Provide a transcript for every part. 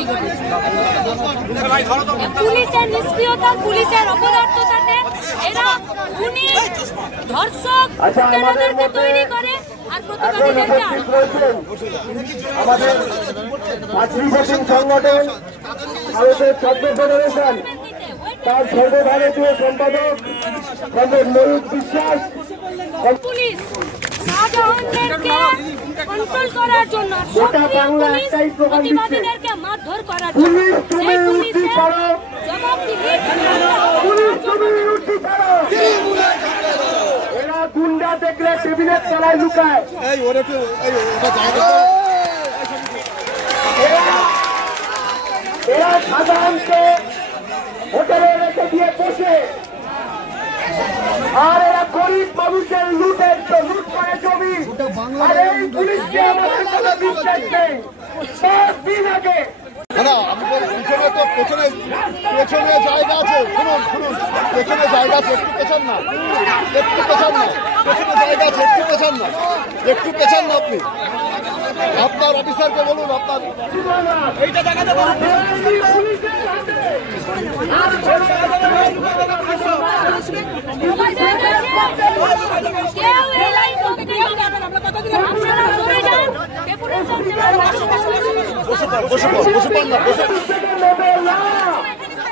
ক্ষতি ঘটেছে। পুলিশের নিষ্ক্রিয়তা, পুলিশের অপদার্থতাতে এরা খুনি, ধর্ষক নেতাদেরকে তৈরি করে আর প্রতিবাদীদেরকে আমাদের সংগঠন ভারতের ছাত্র ফেডারেশন তার সর্বভারতীয় সম্পাদক ময়ূর বিশ্বাস পুলিশ শাহজাহানদেরকে কন্ট্রোল করার জন্য প্রতিবাদীদেরকে মারধর করার জন্য সেই পুলিশের জবাবদিহি এরা গুন্ডা দেখলে টেবিলের তলায় লুকায়। এরা সাধারণকে হোটেলে রেখে দিয়ে বসে আর এরা গরিব মানুষের লুট করে জমি। আর এই পুলিশকে আমাদের কোনো বিশ্বাস নেই। 5 দিন আগে পেছনে জায়গা আছে, শুনুন শুনুন, পেছনে জায়গা আছে, একটু পেছান না, একটু পেছান না, পেছনে জায়গা আছে, একটু পেছান না, একটু পেছান না। আপনি আপনার অফিসারকে বলুন, আপনার এইটা দেখাতে বলুন।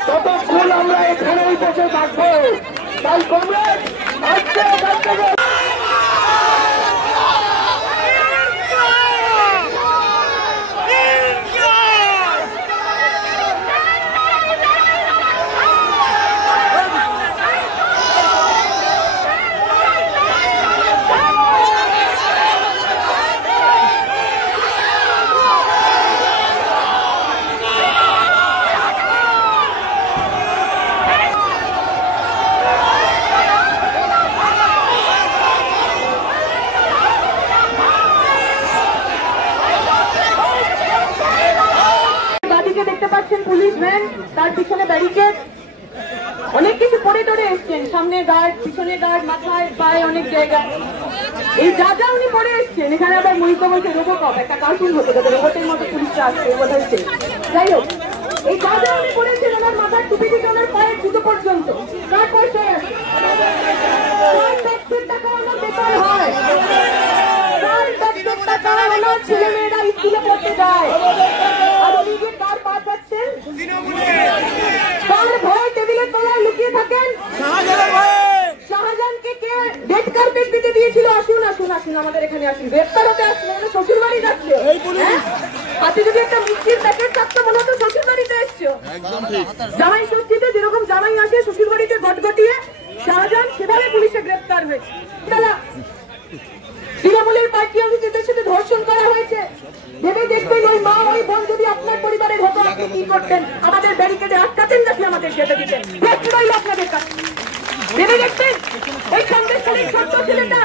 ততক্ষণ আমরা এখানেই বসে থাকবো। তাই কমরেড পুলিশ ভ্যান, তার পিছনে ব্যারিকেড, অনেক কিছু পরে টরে এসছেন, সামনে গার্ড, পিছনে গার্ড, মাথায় পায়ে অনেক জায়গায় এই যা যা উনি পরে এসছেন। এখানে আবার মহিলা বলছে রোবটপ, একটা কার্টুন হতে যাতে রোবটের মতো পুলিশটা আসছে বোধ হচ্ছে। যাই হোক, এই যা যা উনি পরেছেন, ওনার মাথার টুপি থেকে ওনার পায়ের জুতো পর্যন্ত কার পয়সা টাকা ওনার বেতন হয়, টাকা ওনার ছেলে মেয়েরা স্কুলে পড়তে যায়। আর উনি যে কার পা পাচ্ছেন, কার ভয়ে টেবিলের তলায় লুকিয়ে থাকেন। শাহজাহানকে কে রেড কার্পেট দিতে দিয়েছিল? আসুন আসুন আসুন, আমাদের এখানে আসুন। গ্রেপ্তার হতে আসছে, মানে শ্বশুর বাড়ি যাচ্ছে। হাতে যদি একটা মিষ্টির প্যাকেট থাকতো, মনে হতো শ্বশুর বাড়িতে এসছো। জামাই ষষ্ঠীতে যেরকম জামাই আসে শ্বশুর বাড়িতে গটগটিয়ে, শাহজাহান সেভাবে পুলিশে গ্রেপ্তার হয়েছে। তৃণমূলের পার্টি অফিসারদের সাথে ধর্ষণ করা হয়েছে। ভেবে দেখবেন, ওই মা ওই বোন যদি আপনার পরিবারের হতো, আপনি কি করতেন? আমাদের ব্যারিকেডে আটকাতেন নাকি আমাদের যেতে দিতেন? আপনাদের কাছে ভেবে দেখবেন, ওই সন্দেশখালীর ছোট্ট ছেলেটা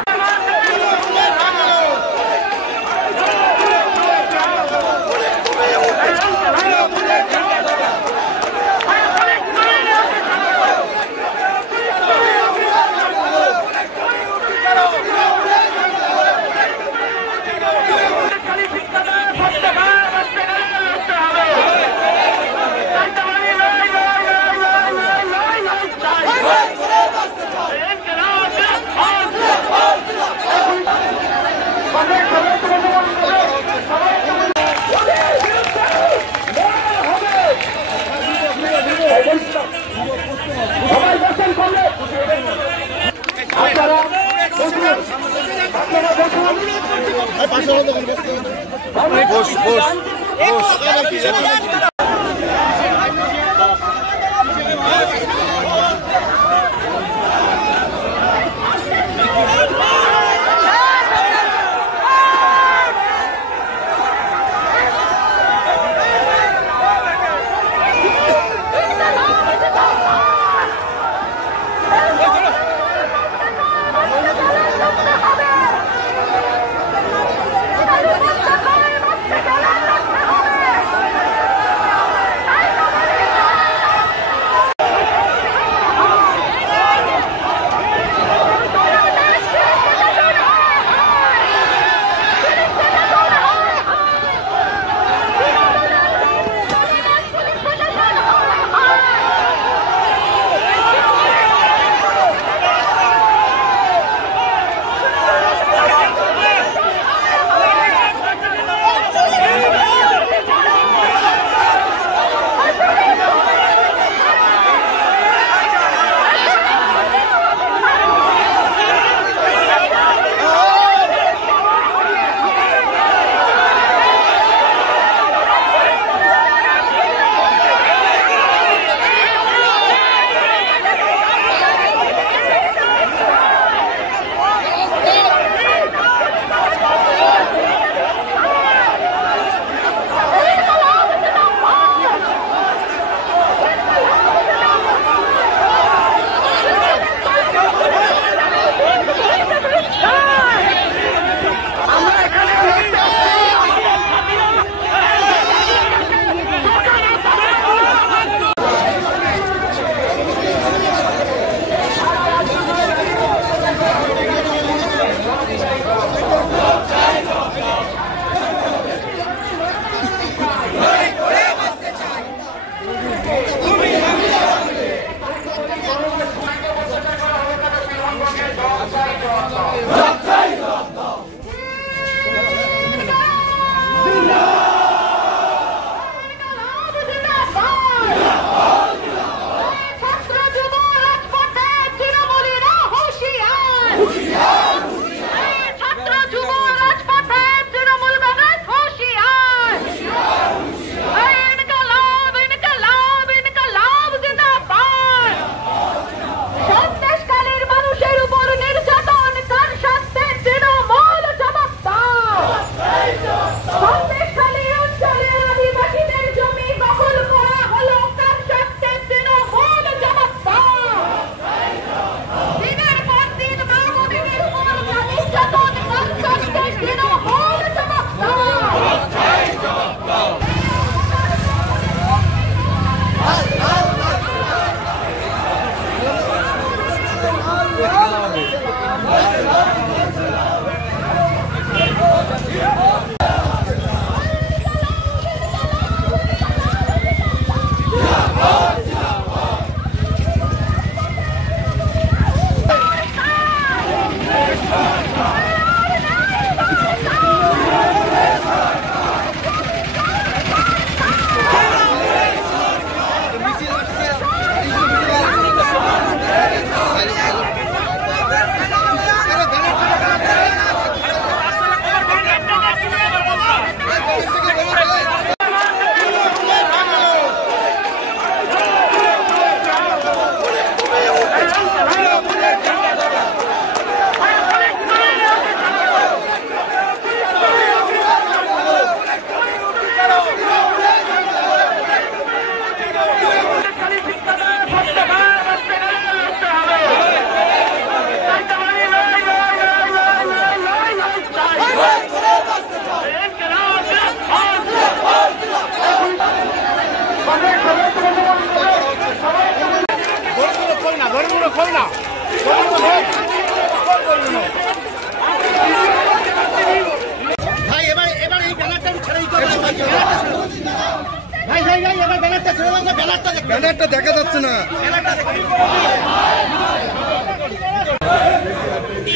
ব্যানারটা দেখা যাচ্ছে না।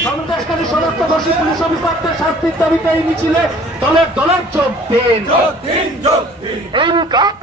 সন্ত্রাসকারী শনাক্ত দোষী পুলিশ অফিসারদের শাস্তির দাবিতে এই মিছিলে দলের যোগ দিন। ইনকাম